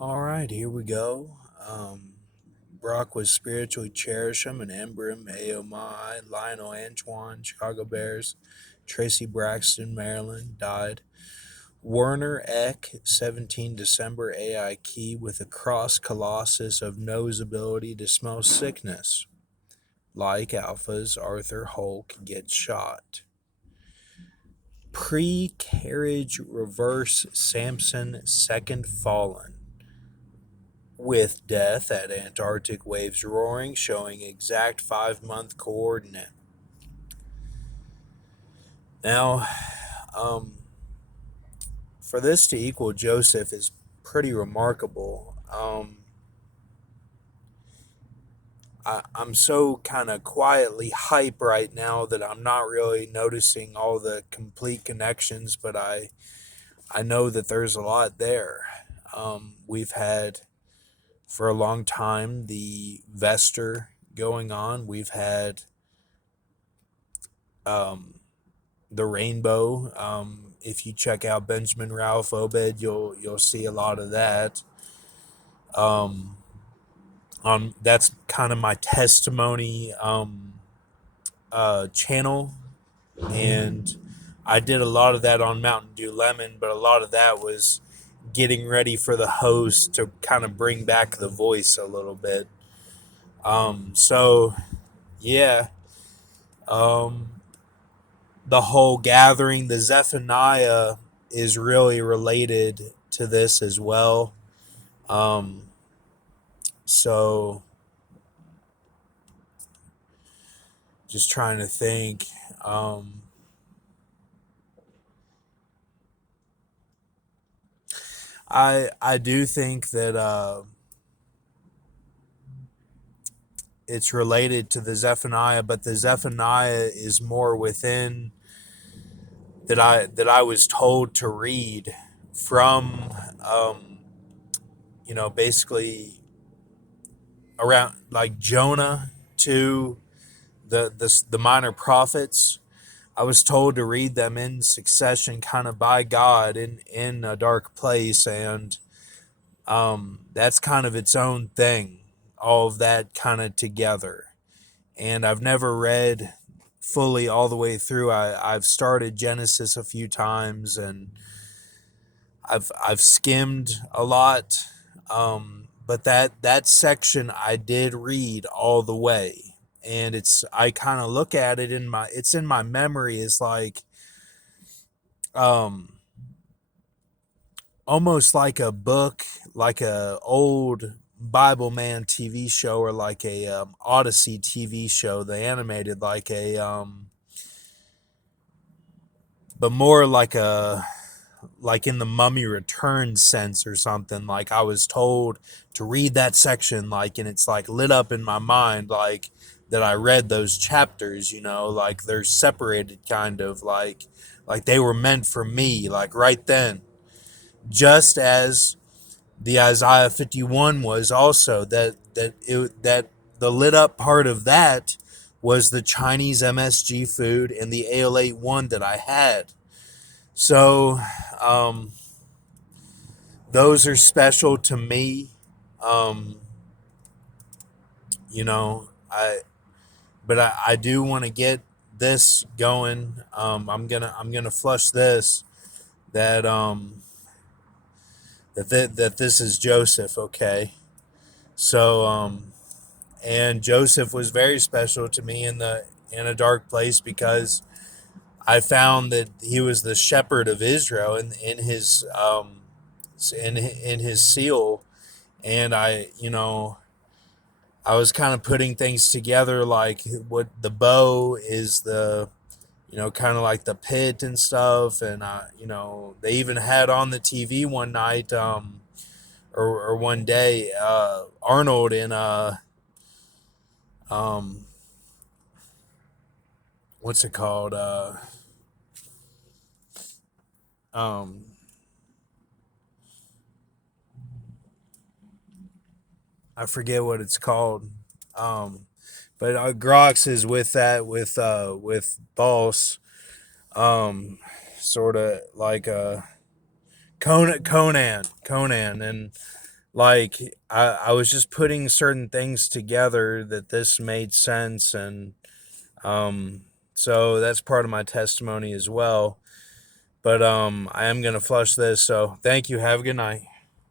All right, here we go. Brock was spiritually Cherisham and Embrim, AOMI, Lionel Antoine, Chicago Bears, Tracy Braxton, Maryland, died. Werner Eck, 17 December, AI Key, with a cross colossus of nose ability to smell sickness. Like Alpha's Arthur Hulk gets shot. Pre-carriage reverse Samson second fallen, with death at Antarctic waves roaring, showing exact 5-month coordinate. Now, um, for this to equal Joseph is pretty remarkable. I'm so kind of quietly hype right now that I'm not really noticing all the complete connections, but I know that there's a lot there. We've had for a long time the Vester going on. We've had um, the Rainbow. If you check out Benjamin Ralph Obed, you'll see a lot of that. Um, that's kind of my testimony channel, and I did a lot of that on Mountain Dew Lemon, but a lot of that was getting ready for the host to kind of bring back the voice a little bit. So yeah, um, the whole gathering, the Zephaniah is really related to this as well. Um, so just trying to think. Um, I do think that it's related to the Zephaniah, but the Zephaniah is more within that I was told to read from basically around like Jonah to the minor prophets. I was told to read them in succession, kind of by God in a dark place, and that's kind of its own thing. All of that kind of together, and I've never read fully all the way through. I've started Genesis a few times, and I've skimmed a lot, but that section I did read all the way, and I kind of look at it it's in my memory as like um almost like a book, like a old Bible Man TV show, or like a Odyssey TV show, the animated, like a but more like in the Mummy Returns sense or something. Like I was told to read that section, like, and it's like lit up in my mind, like that I read those chapters. Like they're separated, kind of like they were meant for me, like right then, just as the Isaiah 51 was also that the lit up part of that was the Chinese MSG food and the AL81 that I had. So um, those are special to me. Um, you know, I do want to get this going. I'm gonna flush this that that this is Joseph. Okay, so and Joseph was very special to me in a dark place, because I found that he was the shepherd of Israel in his seal, and I was kind of putting things together, like what the bow is, the kind of like the pit and stuff, and they even had on the TV one night, or one day, Arnold in um what's it called, um I forget what it's called. Um, but Grox is with that with Boss, um, sort of like Conan, and Like I was just putting certain things together that this made sense, and so that's part of my testimony as well. But I am gonna flush this. So thank you. Have a good night.